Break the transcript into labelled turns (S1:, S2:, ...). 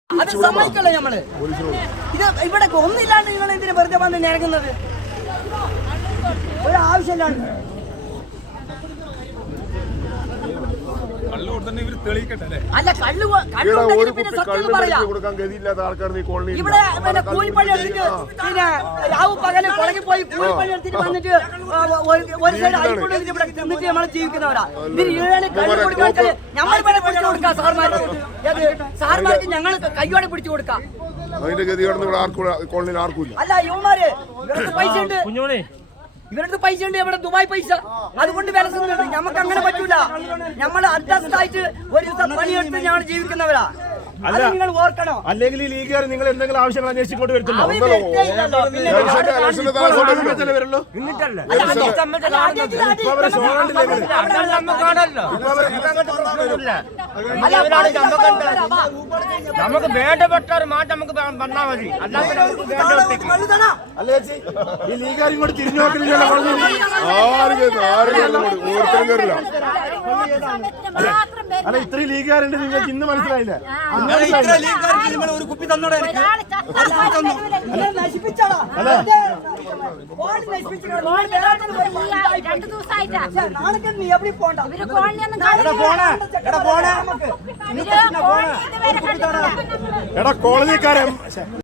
S1: അത് സമ്മതിക്കല്ലേ നമ്മള്. ഇത് ഇവിടെ ഒന്നില്ലാണ്ട് നിങ്ങൾ എന്തിനു വെറുതെ വന്ന് നിരക്കുന്നത്? ഒരാവശ്യമില്ലാണ്ട് അല്ല കള്ളു പിന്നെ സത്യം പറയാം. ഇവിടെ കൂലിപ്പണി എടുത്തിട്ട് പിന്നെ രാവ് പകല് കുളങ്ങി പോയി കൂലിപ്പണി എടുത്തിട്ട് വന്നിട്ട് ഒരു സൈഡ് അരിക്കൊണ്ട് ഇവിടെ നിന്നിട്ട് നമ്മൾ ജീവിക്കുന്നവരാ. ഇതിന് കള്ളു കൊടുക്കാൻ നമ്മൾ ഇവിടെ പിടിച്ചു കൊടുക്കാം. സാർമാർക്ക് ഞങ്ങൾ കയ്യോടെ പിടിച്ചു കൊടുക്കാം. അല്ല യുവമാര് പൈസ ഉണ്ട്, ഇവരുടെ പൈസ ഉണ്ട്, ഇവിടെ ദുബായ് പൈസ, അതുകൊണ്ട് വിലസുന്നുണ്ട്. നമുക്ക് അങ്ങനെ പറ്റൂല. നമ്മൾ അഡ്ജസ്റ്റ് ആയിട്ട് ഒരു ദിവസം പണിയെടുത്ത് ഞങ്ങൾ ജീവിക്കുന്നവരാ. അത് നിങ്ങൾ ഓർക്കണോ?
S2: അല്ലെങ്കിൽ ഈ ലീഗുകാർ നിങ്ങൾ എന്തെങ്കിലും ആവശ്യങ്ങൾ അന്വേഷിച്ചിട്ട് വരുത്തുന്നു.
S3: നമുക്ക് വേണ്ടപ്പെട്ടവർ മാറ്റം നമുക്ക് വന്നാൽ മതി.
S2: ഈ ലീഗുകാർ ഇങ്ങോട്ട് തിരിഞ്ഞു നോക്കുന്നില്ല. അല്ല ഇത്രയും ലീഗുകാരുണ്ട്, നിങ്ങൾക്ക് ഇന്ന് മനസ്സിലായില്ല.
S1: ഒരു കുപ്പി തന്നോടെ നശിപ്പിച്ചാളാ. നീ എവിടെ പോണ്ട
S2: എടാ കോളനിക്കാരൻ